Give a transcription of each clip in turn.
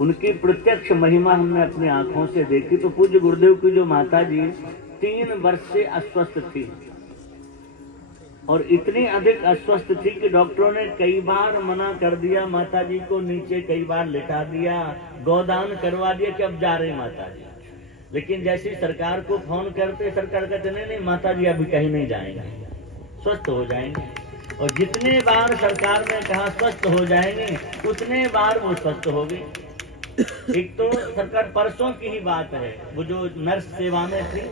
उनकी प्रत्यक्ष महिमा हमने अपनी आंखों से देखी। तो पूज्य गुरुदेव की जो माता जी 3 वर्ष से अस्वस्थ थी और इतनी अधिक अस्वस्थ थी कि डॉक्टरों ने कई बार मना कर दिया माता जी को, नीचे कई बार लिटा दिया, गोदान करवा दिया कि अब जा रहे माता जी। लेकिन जैसे सरकार को फोन करते, सरकार कहते नहीं नहीं माता जी अभी कहीं नहीं जाएंगे, स्वस्थ हो जाएंगे। और जितने बार सरकार ने कहा स्वस्थ हो जाएंगे, उतने बार वो स्वस्थ हो गई। एक तो सरकार परसों की ही बात है, वो जो नर्स सेवा में थी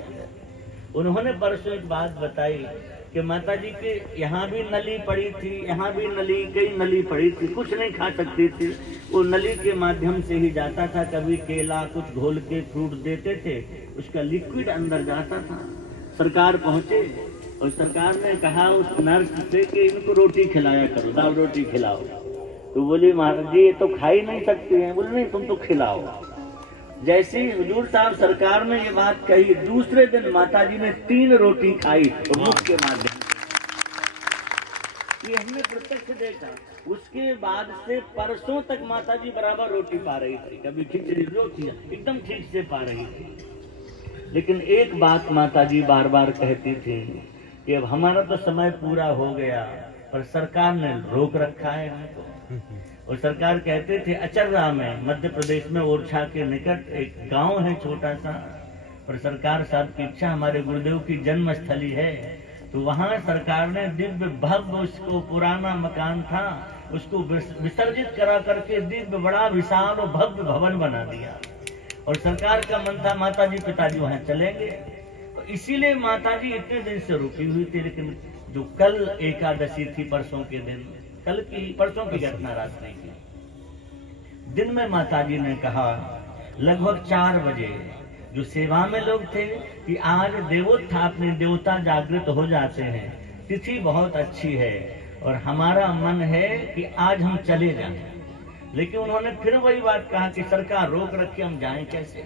उन्होंने परसों एक बात बताई कि माता जी के यहाँ भी नली पड़ी थी, यहाँ भी नली, कई नली पड़ी थी, कुछ नहीं खा सकती थी। वो नली के माध्यम से ही जाता था, कभी केला कुछ घोल के फ्रूट देते थे, उसका लिक्विड अंदर जाता था। सरकार पहुंचे और सरकार ने कहा उस नर्स से कि इनको रोटी खिलाया करो, दाल रोटी खिलाओ। तो बोली महाराज जी ये तो खा ही नहीं सकते हैं। बोले नहीं तुम तो खिलाओ। जैसे ही हुजूर साहब सरकार ने ये बात कही, दूसरे दिन माता जी ने 3 रोटी खाई और मुख के माध्यम से। ये हमने प्रत्यक्ष देखा। उसके बाद से परसों तक माता जी बराबर रोटी पा रही थी, कभी खिचड़ी रोटी एकदम ठीक से पा रही थी। लेकिन एक बात माता जी बार बार कहती थी कि अब हमारा तो समय पूरा हो गया, पर सरकार ने रोक रखा है हमको। और सरकार कहते थे अचर्रा में, मध्य प्रदेश में ओरछा के निकट एक गांव है छोटा सा, पर सरकार साहब की इच्छा, हमारे गुरुदेव की जन्म स्थली है, तो वहां सरकार ने दिव्य भव्य, उसको पुराना मकान था उसको विसर्जित करा करके दिव्य बड़ा विशाल और भव्य भवन बना दिया। और सरकार का मन था माता जी पिताजी वहां चलेंगे, तो इसीलिए माता जी इतने दिन से रुकी हुई थी। लेकिन जो कल एकादशी थी, परसों के दिन, कल की परसों की घटना रात नहीं की, दिन में माता जी ने कहा लगभग 4 बजे जो सेवा में लोग थे कि आज देवोत्थापनी, देवता जागृत हो जाते हैं, तिथि बहुत अच्छी है और हमारा मन है कि आज हम चले जाएं। लेकिन उन्होंने फिर वही बात कहा कि सरकार रोक रखी, हम जाएं कैसे।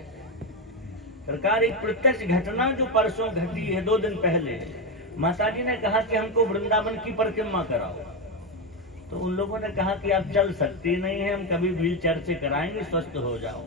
सरकार एक प्रत्यक्ष घटना जो परसों घटी है 2 दिन पहले, माता जी ने कहा कि हमको वृंदावन की परिक्रमा कराओ। तो उन लोगों ने कहा कि आप चल सकती नहीं है, हम कभी व्हील चेयर से कराएंगे, स्वस्थ हो जाओ।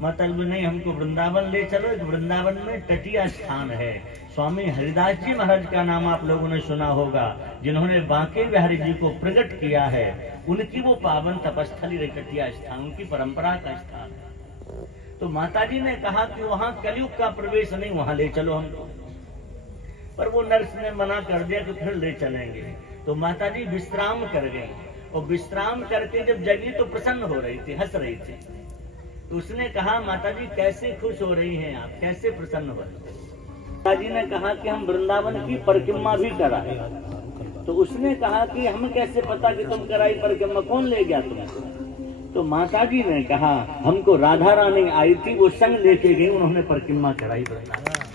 माता जी नहीं, हमको वृंदावन ले चलो। वृंदावन में तटीय स्थान है, स्वामी हरिदास जी महाराज का नाम आप लोगों ने सुना होगा, जिन्होंने बांके बिहारी जी को प्रकट किया है, उनकी वो पावन तपस्थली रही तटीय स्थान, उनकी परंपरा का स्थान है। तो माता जी ने कहा कि वहां कलयुग का प्रवेश नहीं, वहां ले चलो हमको। पर वो नर्स ने मना कर दिया कि फिर ले चलेंगे। तो माता जी विश्राम कर गई और विश्राम करके जब जगी तो प्रसन्न हो रही थी, हंस रही थी। तो उसने कहा माता जी कैसे खुश हो रही हैं आप, कैसे प्रसन्न हो रही हैं। माता जी ने कहा कि हम वृंदावन की परिक्रमा भी कराए। तो उसने कहा कि हमें कैसे पता कि तुम कराई परिक्रमा, कौन ले गया तुमको। तो माता जी ने कहा हमको राधा रानी आई थी, वो संग लेके गई, उन्होंने परिक्रमा कराई वृंदावन।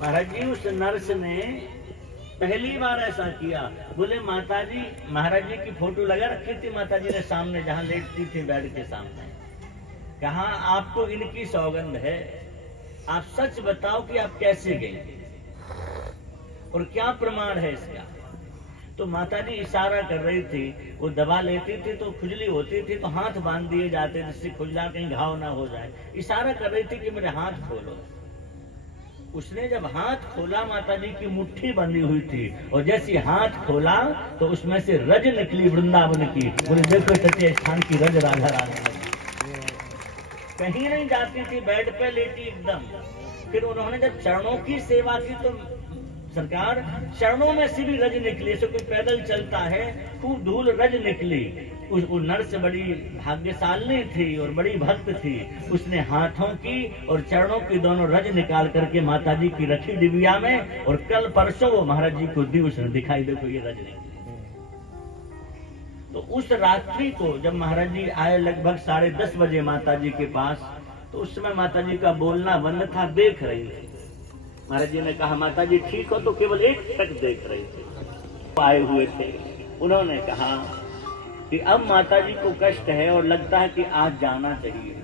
महाराज जी उस नर्स ने पहली बार ऐसा किया। बोले माता जी, महाराज जी की फोटो लगा रखी थी माता जी ने सामने, जहां लेटती थी बेड के सामने। कहा आपको इनकी सौगंध है, आप सच बताओ कि आप कैसे गए और क्या प्रमाण है इसका। तो माता जी इशारा कर रही थी, वो दवा लेती थी तो खुजली होती थी तो हाथ बांध दिए जाते जिससे खुजला कहीं घाव ना हो जाए। इशारा कर रही थी कि मेरे हाथ खोलो। उसने जब हाथ खोला, माता जी की मुट्ठी बंधी हुई थी और जैसे हाथ खोला तो उसमें से रज निकली वृंदावन की। बोले देखो तटीय स्थान की रज राधा रानी, कहीं नहीं जाती थी, बेड पे लेटी एकदम। फिर उन्होंने जब चरणों की सेवा की तो सरकार चरणों में से भी रज निकली, जैसे कोई पैदल चलता है खूब धूल रज निकली। उस नर्स बड़ी भाग्यशाली थी और बड़ी भक्त थी, उसने हाथों की और चरणों की दोनों रज निकाल करके माता जी की रखी डिबिया में, और कल परसों वो महाराज जी को दी, उसने दिखाई देखो ये रज निकली। तो उस रात्रि को जब महाराज जी आए लगभग 10:30 बजे माता जी के पास, तो उस समय माता जी का बोलना बंद था, देख रही थी। महाराज जी ने कहा माता जी ठीक हो, तो केवल एक टक देख रही थी। आए हुए थे, उन्होंने कहा कि अब माता जी को कष्ट है और लगता है कि आज जाना चाहिए।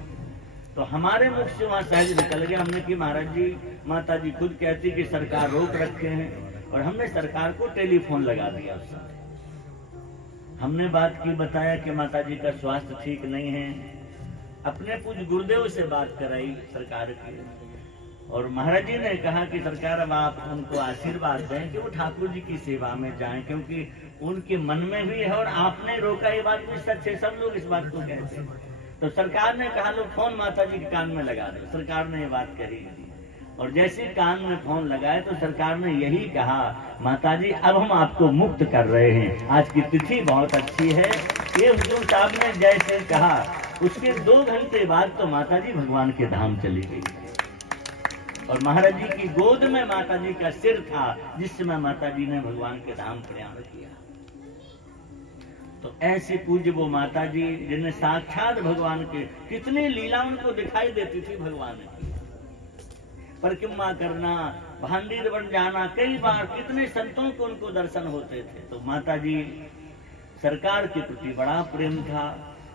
तो हमारे मुख से वहां सहज निकल गया। हमने कि महाराज जी, माता जी खुद कहती कि सरकार रोक रखे हैं, और हमने सरकार को टेलीफोन लगा दिया। हमने बात की, बताया कि माता जी का स्वास्थ्य ठीक नहीं है। अपने पूज्य गुरुदेव से बात कराई सरकार की, और महाराज जी ने कहा कि सरकार अब आप उनको आशीर्वाद दें कि वो ठाकुर जी की सेवा में जाएं, क्योंकि उनके मन में भी है और आपने रोका, ये बात भी सच है, सब लोग इस बात को कहते हैं। तो सरकार ने कहा लो फोन माता जी के कान में लगा दो। सरकार ने ये बात कही, और जैसे कान में फोन लगाए तो सरकार ने यही कहा, माता जी अब हम आपको मुक्त कर रहे हैं, आज की तिथि बहुत अच्छी है। ये हुजूर साहब ने जैसे कहा, उसके 2 घंटे बाद तो माता जी भगवान के धाम चली गई, और महाराज जी की गोद में माता जी का सिर था, जिस समय माता जी ने भगवान के धाम प्रयाण किया। तो ऐसे पूज्य वो माता जी जिन्हें साक्षात भगवान के कितनी लीला उनको दिखाई देती थी, भगवान की परिक्रमा करना, भांडीर बन जाना, कई बार कितने संतों को उनको दर्शन होते थे। तो माता जी सरकार के प्रति बड़ा प्रेम था,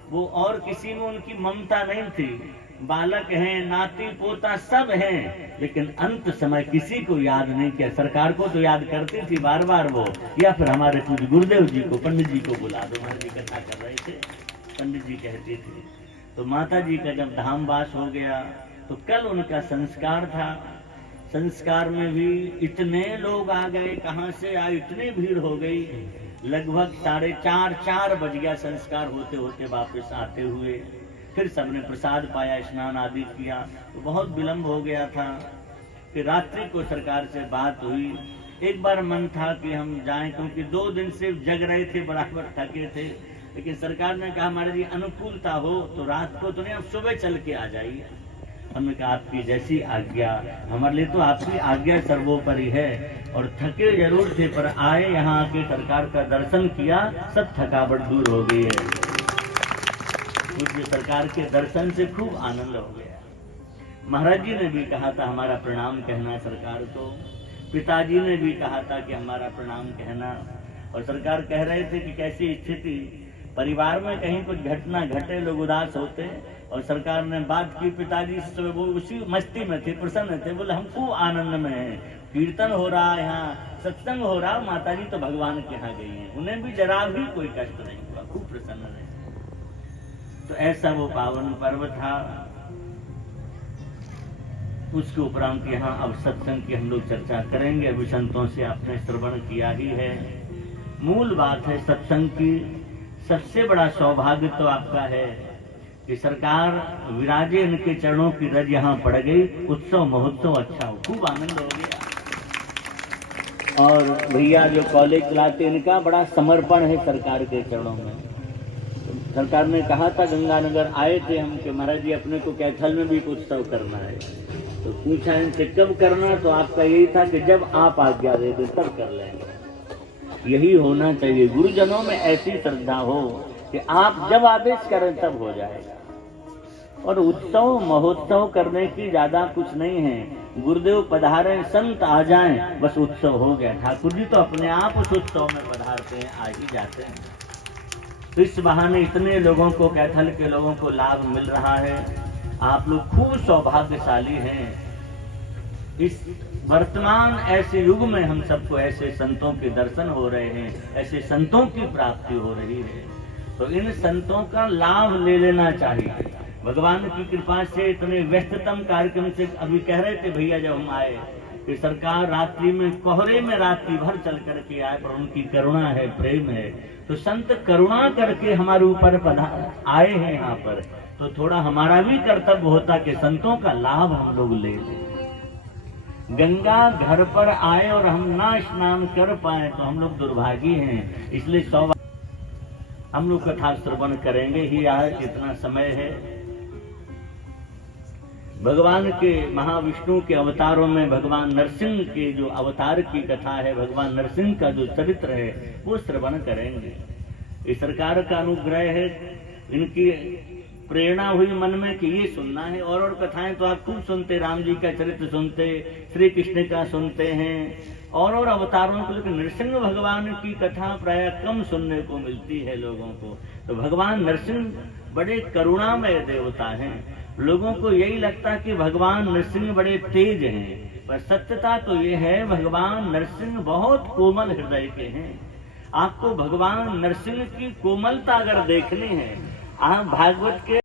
वो और किसी में उनकी ममता नहीं थी। बालक हैं, नाती पोता सब हैं, लेकिन अंत समय किसी को याद नहीं किया। सरकार को तो याद करती थी बार बार वो, या फिर हमारे पूज्य गुरुदेव जी को, पंडित जी को बुला दो। महाराज जी कथा कर रहे थे, पंडित जी कहती थी। तो माता जी का जब धामवास हो गया तो कल उनका संस्कार था। संस्कार में भी इतने लोग आ गए, कहाँ से आए, इतनी भीड़ हो गई। लगभग 4:30 बज गया संस्कार होते होते, वापस आते हुए फिर सबने प्रसाद पाया, स्नान आदि किया, तो बहुत विलंब हो गया था। फिर रात्रि को सरकार से बात हुई। एक बार मन था कि हम जाएं, क्योंकि 2 दिन से जग रहे थे, बराबर थके थे, लेकिन सरकार ने कहा हमारे लिए अनुकूलता हो तो रात को तो नहीं, अब सुबह चल के आ जाइए। हमने कहा आपकी जैसी आज्ञा, हमारे लिए तो आपकी आज्ञा सर्वोपरि है। और थके जरूर थे, पर आए यहाँ आके सरकार का दर्शन किया, सब थकावट दूर हो गई है। मुझे सरकार के दर्शन से खूब आनंद हो गया। महाराज जी ने भी कहा था हमारा प्रणाम कहना सरकार को, पिताजी ने भी कहा था कि हमारा प्रणाम कहना। और सरकार कह रहे थे कि कैसी स्थिति, परिवार में कहीं कुछ घटना घटे, लोग उदास होते, और सरकार ने बात की पिताजी से, वो उसी मस्ती में थे, प्रसन्न थे, बोले हम खूब आनंद में हैं, कीर्तन हो रहा है, यहाँ सत्संग हो रहा, माता जी तो भगवान के यहाँ गई हैं, उन्हें भी जरा भी कोई कष्ट नहीं हुआ, खूब प्रसन्न रहे। तो ऐसा वो पावन पर्व था। उसके उपरांत यहाँ अब सत्संग की हम लोग चर्चा करेंगे। अभी संतों से आपने श्रवण किया ही है। मूल बात है सत्संग की, सबसे बड़ा सौभाग्य तो आपका है कि सरकार विराजे, इनके चरणों की रज यहाँ पड़ गई, उत्सव महोत्सव अच्छा हो, खूब आनंद हो गया। और भैया जो कॉलेज चलाते, इनका बड़ा समर्पण है सरकार के चरणों में। सरकार ने कहा था, गंगानगर आए थे हम कि महाराज जी अपने को कैथल में भी एक उत्सव करना है। तो पूछा इनसे कब करना, तो आपका यही था कि जब आप आज्ञा दे दें तब कर लेंगे। यही होना चाहिए, गुरुजनों में ऐसी श्रद्धा हो कि आप जब आदेश करें तब हो जाएगा। और उत्सव महोत्सव करने की ज्यादा कुछ नहीं है। गुरुदेव पधारे, संत आ जाएं, बस उत्सव हो गया। ठाकुर जी तो अपने आप उस उत्सव में पधारते हैं, आ ही जाते हैं। तो इस बहाने इतने लोगों को, कैथल के लोगों को लाभ मिल रहा है। आप लोग खूब सौभाग्यशाली हैं। इस वर्तमान ऐसे युग में हम सबको ऐसे संतों के दर्शन हो रहे हैं, ऐसे संतों की प्राप्ति हो रही है। तो इन संतों का लाभ ले लेना चाहिए। भगवान की कृपा से इतने व्यस्ततम कार्यक्रम से, अभी कह रहे थे भैया जब हम आए कि सरकार रात्रि में, कोहरे में रात्रि भर चल करके आए, पर उनकी करुणा है, प्रेम है। तो संत करुणा करके हमारे ऊपर आए हैं यहाँ पर, तो थोड़ा हमारा भी कर्तव्य होता कि संतों का लाभ हम लोग ले लें। गंगा घर पर आए और हम ना स्नान कर पाए तो हम लोग दुर्भागी हैं। इसलिए हम लोग कथा श्रवण करेंगे ही, आज इतना समय है। भगवान के, महाविष्णु के अवतारों में भगवान नरसिंह के जो अवतार की कथा है, भगवान नरसिंह का जो चरित्र है, वो श्रवण करेंगे। इस सरकार का अनुग्रह है, इनकी प्रेरणा हुई मन में कि ये सुनना है। और कथाएं तो आप खूब सुनते, राम जी का चरित्र सुनते, श्री कृष्ण का सुनते हैं, और अवतारों को, लेकिन नरसिंह भगवान की कथा प्राय कम सुनने को मिलती है लोगों को। तो भगवान नरसिंह बड़े करुणामय देवता हैं। लोगों को यही लगता कि भगवान नरसिंह बड़े तेज हैं, पर सत्यता तो ये है भगवान नरसिंह बहुत कोमल हृदय के हैं। आपको भगवान नरसिंह की कोमलता अगर देखनी है, आप भागवत के